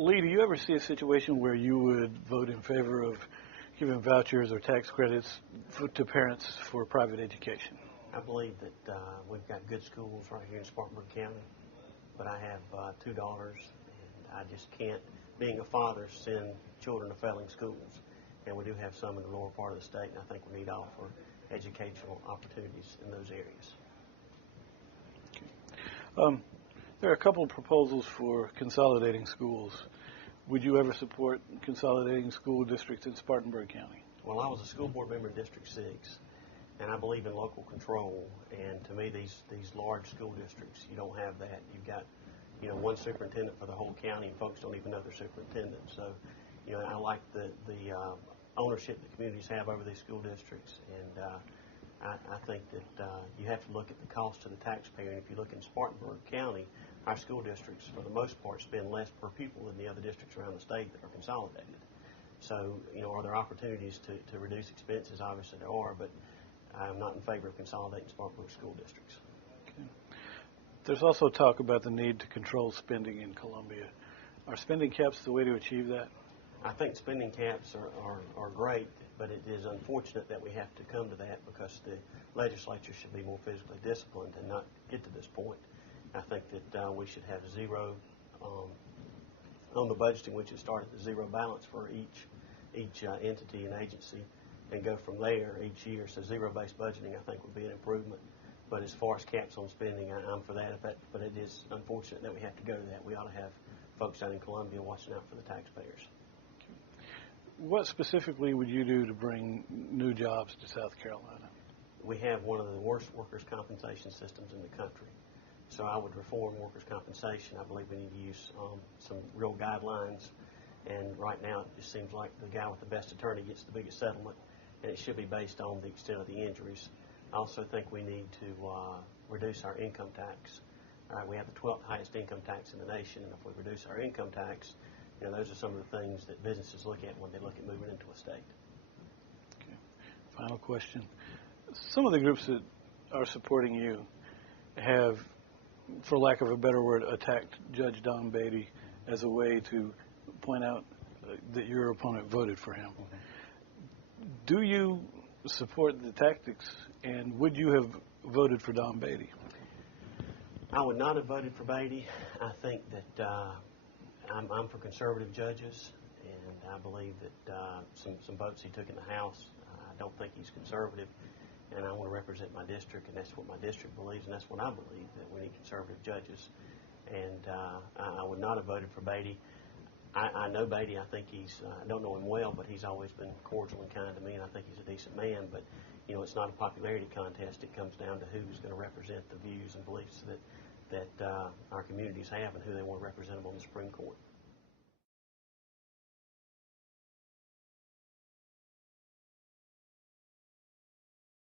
Lee, do you ever see a situation where you would vote in favor of giving vouchers or tax credits to parents for private education? I believe that we've got good schools right here in Spartanburg County, but I have two daughters, and I just can't, being a father, send children to failing schools. And we do have some in the lower part of the state, and I think we need to offer educational opportunities in those areas. Okay. There are a couple of proposals for consolidating schools. Would you ever support consolidating school districts in Spartanburg County? Well, I was a school board member in District 6, and I believe in local control. And to me, these large school districts, you don't have that. You've got, one superintendent for the whole county, and folks don't even know their superintendent. So, I like the ownership that communities have over these school districts, and I think that you have to look at the cost to the taxpayer. And if you look in Spartanburg County, our school districts, for the most part, spend less per pupil than the other districts around the state that are consolidated. So, are there opportunities to reduce expenses? Obviously there are, but I'm not in favor of consolidating Spartanburg school districts. Okay. There's also talk about the need to control spending in Columbia. Are spending caps the way to achieve that? I think spending caps are great, but it is unfortunate that we have to come to that because the legislature should be more physically disciplined and not get to this point. I think that we should have zero on the budgeting. We should start at the zero balance for each entity and agency and go from there each year. So zero-based budgeting, I think, would be an improvement. But as far as caps on spending, I'm for that. But it is unfortunate that we have to go to that. We ought to have folks down in Columbia watching out for the taxpayers. What specifically would you do to bring new jobs to South Carolina? We have one of the worst workers' compensation systems in the country. So I would reform workers' compensation. I believe we need to use some real guidelines. And right now it just seems like the guy with the best attorney gets the biggest settlement, and it should be based on the extent of the injuries. I also think we need to reduce our income tax. We have the 12th highest income tax in the nation, and if we reduce our income tax, those are some of the things that businesses look at when they look at moving into a state. Okay. Final question. Some of the groups that are supporting you have, for lack of a better word, attacked Judge Don Beatty as a way to point out that your opponent voted for him. Do you support the tactics, and would you have voted for Don Beatty? I would not have voted for Beatty. I think that I'm for conservative judges, and I believe that some votes he took in the House, I don't think he's conservative, and I want to represent my district, and that's what my district believes, and that's what I believe, that we need conservative judges. And I would not have voted for Beatty. I know Beatty. I think I don't know him well, but he's always been cordial and kind to me, and I think he's a decent man. But, it's not a popularity contest. It comes down to who's going to represent the views and beliefs that our communities have and who they want to represent them on the Supreme Court.